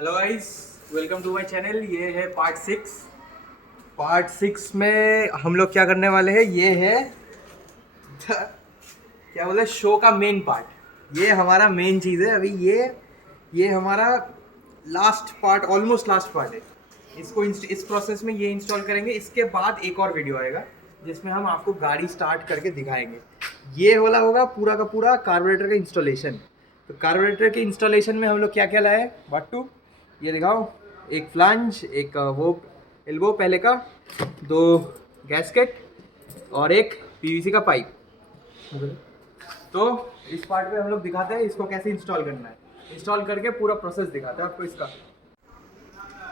Hello guys, welcome to my channel. ये है part 6 में हम लोग क्या करने वाले हैं। ये है क्या बोले, शो का मेन पार्ट। ये हमारा मेन चीज़ है। अभी ये हमारा last part, almost last part है। इसको इस प्रोसेस में ये इंस्टॉल करेंगे। इसके बाद एक और वीडियो आएगा जिसमें हम आपको गाड़ी स्टार्ट करके दिखाएंगे। ये वाला होगा पूरा का पूरा कार्बोरेटर का इंस्टॉलेशन। तो कार्बोरेटर के इंस्टॉलेशन में हम लोग क्या क्या लाए, बट्टू ये दिखाओ। एक फ्लांज, एक वो एल्बो पहले का, 2 गैस्केट और एक पीवीसी का पाइप। तो इस पार्ट में हम लोग दिखाते हैं इसको कैसे इंस्टॉल करना है। इंस्टॉल करके पूरा प्रोसेस दिखाते हैं आपको इसका।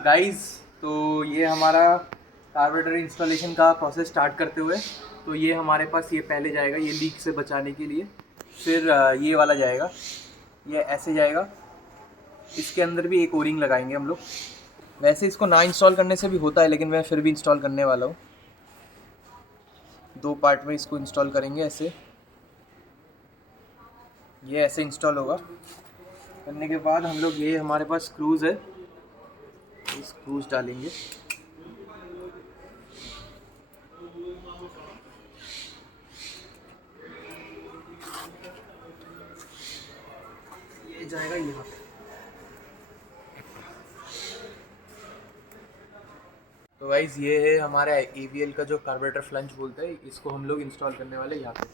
गाइस, तो ये हमारा कार्बोरेटर इंस्टॉलेशन का प्रोसेस स्टार्ट करते हुए, तो ये हमारे पास ये पहले जाएगा, ये लीक से बचाने के लिए। फिर ये वाला जाएगा, ये ऐसे जाएगा। इसके अंदर भी एक ओरिंग लगाएंगे हम लोग। वैसे इसको ना इंस्टॉल करने से भी होता है, लेकिन मैं फिर भी इंस्टॉल करने वाला हूँ। 2 पार्ट में इसको इंस्टॉल करेंगे। ऐसे ये ऐसे इंस्टॉल होगा। करने के बाद हम लोग, ये हमारे पास स्क्रूज है, स्क्रूज डालेंगे। ये जाएगा यहाँ पे। तो गाइस, ये है हमारा AVL का जो कार्बोरेटर फ्लंज बोलते हैं, इसको हम लोग इंस्टॉल करने वाले यहाँ पे।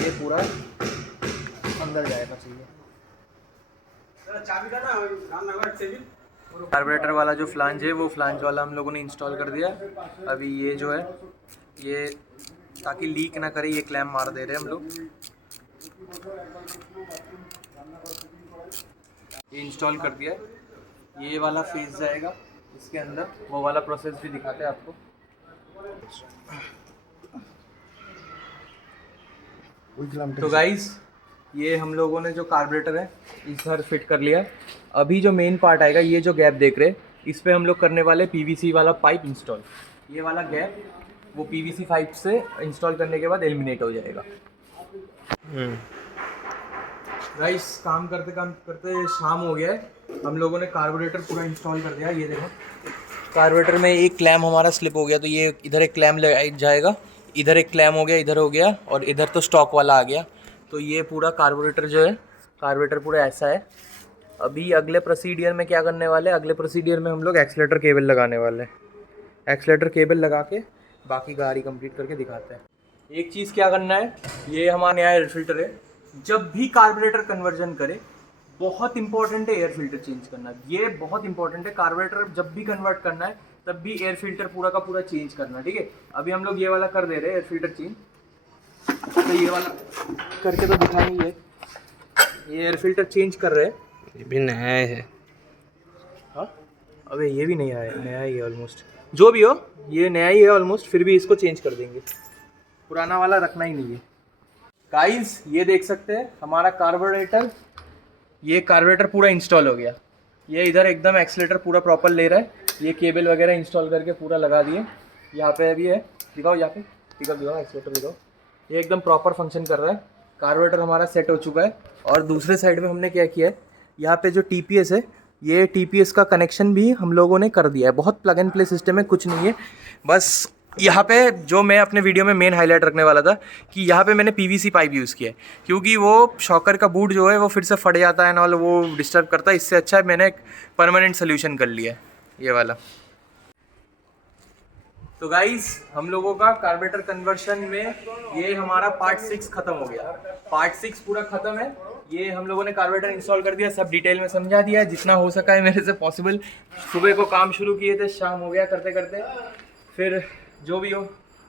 ये पूरा अंदर जाएगा चाहिए। कार्बोरेटर वाला जो फ्लांज है, वो फ्लांज वाला हम लोगों ने इंस्टॉल कर दिया। अभी ये जो है, ये ताकि लीक ना करे, ये क्लैम्प मार दे रहे हैं हम लोग। ये इंस्टॉल कर दिया। ये वाला फेस जाएगा इसके अंदर, वो वाला प्रोसेस भी दिखाते हैं आपको। तो गाइस, ये हम लोगों ने जो कार्बोरेटर है इधर फिट कर लिया। अभी जो मेन पार्ट आएगा, ये जो गैप देख रहे हैं, इस पे हम लोग करने वाले PVC वाला पाइप इंस्टॉल। ये वाला गैप वो PVC पाइप से इंस्टॉल करने के बाद एलिमिनेट हो जाएगा। गाइस, काम करते शाम हो गया है। हम लोगों ने कार्बोरेटर पूरा इंस्टॉल कर दिया। ये देखो, कार्बोरेटर में एक क्लैम हमारा स्लिप हो गया, तो ये इधर एक क्लैम जाएगा, इधर एक क्लैम हो गया, इधर हो गया, और इधर तो स्टॉक वाला आ गया। तो ये पूरा कार्बोरेटर जो है, कार्बोरेटर पूरा ऐसा है। अभी अगले प्रोसीडियर में क्या करने वाले हैं, अगले प्रोसीडियर में हम लोग एक्सीलेटर केबल लगाने वाले हैं। एक्सीलेटर केबल लगा के बाकी गाड़ी कंप्लीट करके दिखाते हैं। एक चीज़ क्या करना है, ये हमारा नया एयर फिल्टर है। जब भी कार्बोरेटर कन्वर्जन करे, बहुत इंपॉर्टेंट है एयर फिल्टर चेंज करना। ये बहुत इंपॉर्टेंट है। कार्बोरेटर जब भी कन्वर्ट करना है, तब भी एयर फिल्टर पूरा का पूरा चेंज करना, ठीक है। अभी हम लोग ये वाला कर दे रहे हैं एयर फिल्टर चेंज। तो ये वाला करके तो दिखाएंगे। ये एयर फिल्टर चेंज कर रहे हैं। ये भी नया है। हाँ, अबे ये भी नया है, नया ही है ऑलमोस्ट। जो भी हो, ये नया ही है ऑलमोस्ट, फिर भी इसको चेंज कर देंगे। पुराना वाला रखना ही नहीं है। गाइस, ये देख सकते हैं हमारा कार्बोरेटर, ये कार्बोरेटर पूरा इंस्टॉल हो गया। ये इधर एकदम एक्सीलेटर पूरा प्रॉपर ले रहा है। ये केबल वगैरह इंस्टॉल करके पूरा लगा दिए। यहाँ पे अभी है, दिखाओ यहाँ पे, दिखाओ एक्सीलेटर दिखाओ। ये एकदम प्रॉपर फंक्शन कर रहा है। कार्बोरेटर हमारा सेट हो चुका है। और दूसरे साइड में हमने क्या किया है, यहाँ पे जो TPS है, ये TPS का कनेक्शन भी हम लोगों ने कर दिया है। बहुत प्लग एंड प्ले सिस्टम है, कुछ नहीं है। बस यहाँ पे जो मैं अपने वीडियो में मेन हाईलाइट रखने वाला था, कि यहाँ पे मैंने PVC पाइप यूज़ किया है, क्योंकि वो शॉकर का बूट जो है वो फिर से फट जाता है ना, वो डिस्टर्ब करता है। इससे अच्छा है मैंने एक परमानेंट सोल्यूशन कर लिया है, ये वाला। तो गाइस, हम लोगों का कार्बोरेटर कन्वर्शन में ये हमारा पार्ट 6 खत्म हो गया। पार्ट 6 पूरा खत्म है। ये हम लोगों ने कार्बोरेटर इंस्टॉल कर दिया, सब डिटेल में समझा दिया जितना हो सका है मेरे से पॉसिबल। सुबह को काम शुरू किए थे, शाम हो गया करते करते। फिर जो भी हो,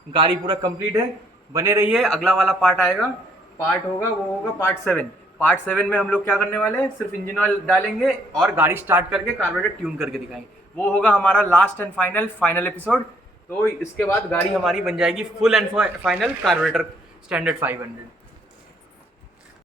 गाड़ी पूरा कंप्लीट है। बने रहिए, अगला वाला पार्ट आएगा। पार्ट होगा, वो होगा पार्ट 7। पार्ट 7 में हम लोग क्या करने वाले हैं, सिर्फ इंजन ऑयल डालेंगे और गाड़ी स्टार्ट करके कार्बोरेटर ट्यून करके दिखाएंगे। वो होगा हमारा लास्ट एंड फाइनल एपिसोड। तो इसके बाद गाड़ी हमारी बन जाएगी full and final carburettor standard 500।